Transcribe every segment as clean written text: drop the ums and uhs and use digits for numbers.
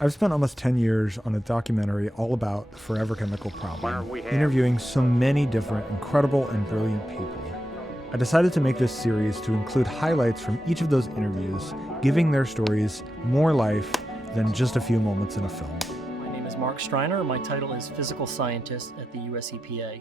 I've spent almost 10 years on a documentary all about the forever chemical problem, interviewing so many different incredible and brilliant people. I decided to make this series to include highlights from each of those interviews, giving their stories more life than just a few moments in a film. My name is Mark Strynar. My title is Physical Scientist at the US EPA.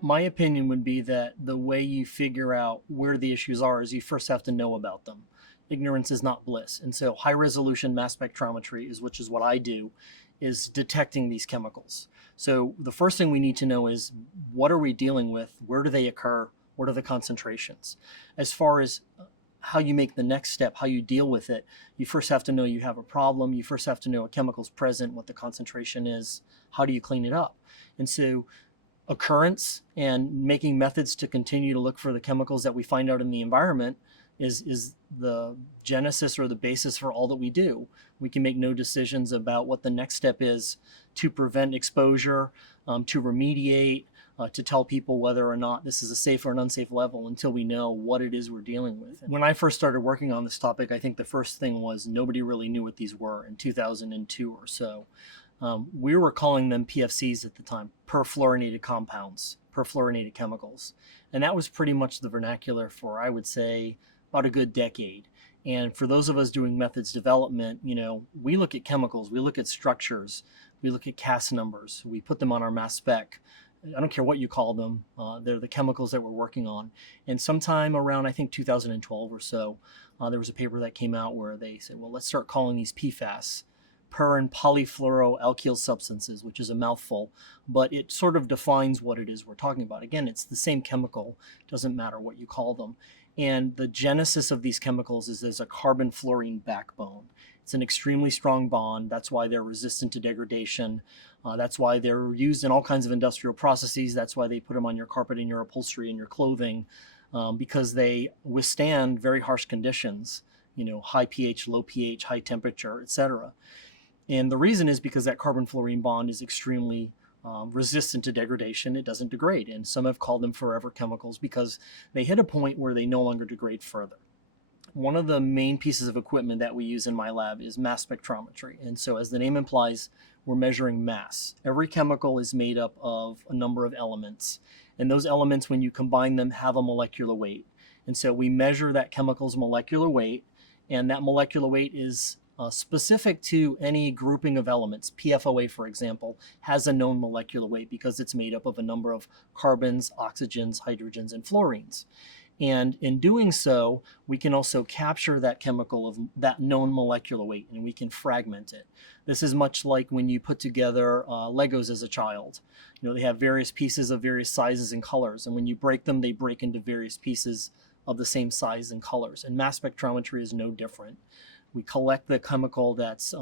My opinion would be that the way you figure out where the issues are is you first have to know about them. Ignorance is not bliss. And so high-resolution mass spectrometry, which is what I do, is detecting these chemicals. So the first thing we need to know is, what are we dealing with? Where do they occur? What are the concentrations? As far as how you make the next step, how you deal with it, you first have to know you have a problem. You first have to know a chemical's present, what the concentration is. How do you clean it up? And so occurrence and making methods to continue to look for the chemicals that we find out in the environment is the genesis or the basis for all that we do. We can make no decisions about what the next step is to prevent exposure, to remediate, to tell people whether or not this is a safe or an unsafe level until we know what it is we're dealing with. When I first started working on this topic, I think the first thing was nobody really knew what these were in 2002 or so. We were calling them PFCs at the time, perfluorinated compounds, perfluorinated chemicals. And that was pretty much the vernacular for, I would say, about a good decade. And for those of us doing methods development, we look at chemicals, we look at structures, we look at CAS numbers, we put them on our mass spec. I don't care what you call them, they're the chemicals that we're working on. And sometime around, I think 2012 or so, there was a paper that came out where they said, well, let's start calling these PFAS, per and polyfluoroalkyl substances, which is a mouthful, but it sort of defines what it is we're talking about. Again, it's the same chemical, doesn't matter what you call them. And the genesis of these chemicals is there's a carbon-fluorine backbone. It's an extremely strong bond. That's why they're resistant to degradation. That's why they're used in all kinds of industrial processes. That's why they put them on your carpet, in your upholstery, in your clothing, because they withstand very harsh conditions, high pH, low pH, high temperature, etc. And the reason is because that carbon-fluorine bond is extremely resistant to degradation. It doesn't degrade. And some have called them forever chemicals because they hit a point where they no longer degrade further. One of the main pieces of equipment that we use in my lab is mass spectrometry. And so as the name implies, we're measuring mass. Every chemical is made up of a number of elements. And those elements, when you combine them, have a molecular weight. And so we measure that chemical's molecular weight, and that molecular weight is specific to any grouping of elements. PFOA, for example, has a known molecular weight because it's made up of a number of carbons, oxygens, hydrogens, and fluorines. And in doing so, we can also capture that chemical of that known molecular weight, and we can fragment it. This is much like when you put together Legos as a child. They have various pieces of various sizes and colors, and when you break them, they break into various pieces of the same size and colors. And mass spectrometry is no different. We collect the chemical that's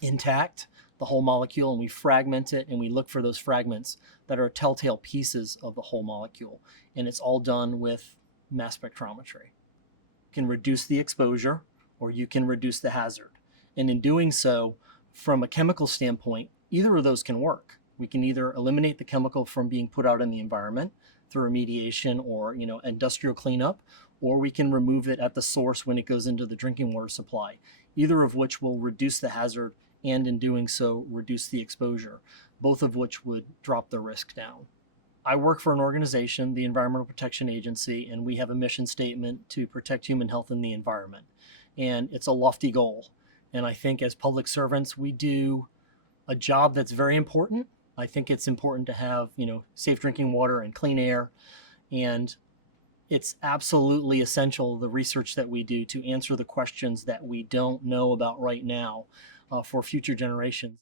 intact, the whole molecule, and we fragment it, and we look for those fragments that are telltale pieces of the whole molecule. And it's all done with mass spectrometry. You can reduce the exposure, or you can reduce the hazard. And in doing so, from a chemical standpoint, either of those can work. We can either eliminate the chemical from being put out in the environment through remediation or industrial cleanup, or we can remove it at the source when it goes into the drinking water supply, either of which will reduce the hazard and in doing so reduce the exposure, both of which would drop the risk down. I work for an organization, the Environmental Protection Agency, and we have a mission statement to protect human health and the environment. And it's a lofty goal. And I think as public servants, we do a job that's very important. I think it's important to have, safe drinking water and clean air. And it's absolutely essential, the research that we do, to answer the questions that we don't know about right now for future generations.